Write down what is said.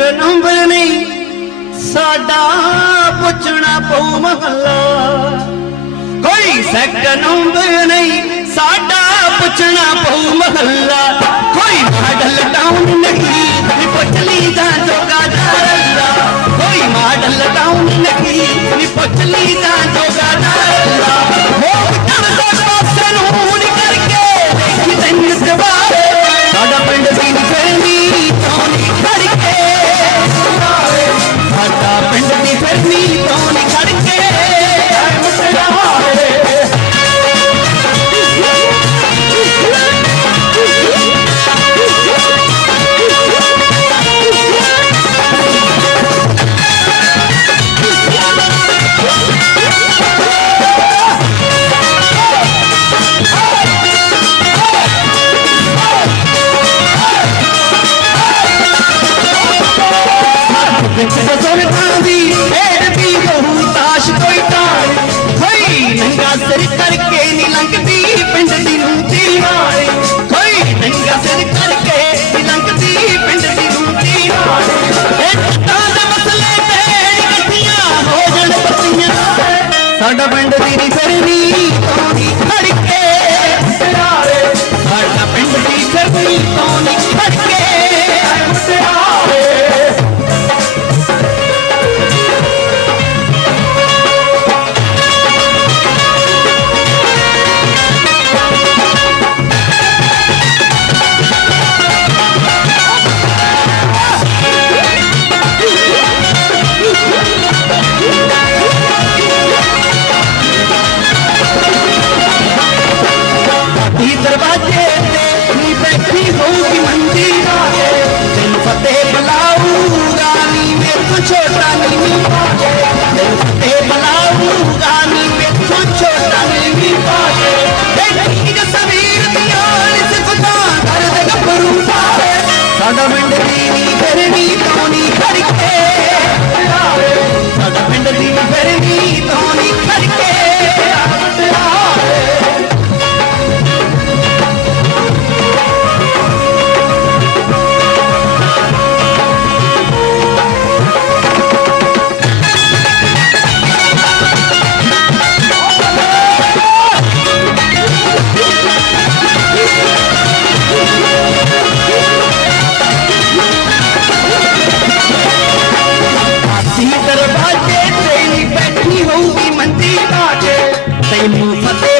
Number ਨਹੀਂ ਸਾਡਾ ਪੁੱਛਣਾ ਪਉ ਮਹੱਲਾ। ਕੋਈ ਸੈਕਟ ਨੰਬਰ ਨਹੀਂ ਸਾਡਾ ਪੁੱਛਣਾ ਪਉ ਮਹੱਲਾ। ਕੋਈ ਮਾਡਲ ਟਾਊਨ ਨਹੀਂ, ਵੀ ਪੁੱਛ ਲਈਦਾ ਜੋਗਾ ਦਾ ਰੱਲਾ ਕੋਈ ਮਾਡਲ ਟਾਊਨ ਨਹੀਂ, ਵੀ ਪੁੱਛ ਲਈਦਾ ਜੋਗਾ ਵਿੱਚ ਸੁਲਤਾਂ ਦੀ ਬਹੂ ਤਾਸ਼ ਕੋਈ ਟਾਲ ਹੋਈ ਨੰਗਾ ਸਿਰ ਕਰਕੇ ਨੀ ਲੰਘਦੀ ਪਿੰਡ ਸਾਡਾ ਪਿੰਡ ਦੀ ਗਰਮੀ ਤੋਂ ਨਹੀਂ ਕਰਕੇ। Mufatta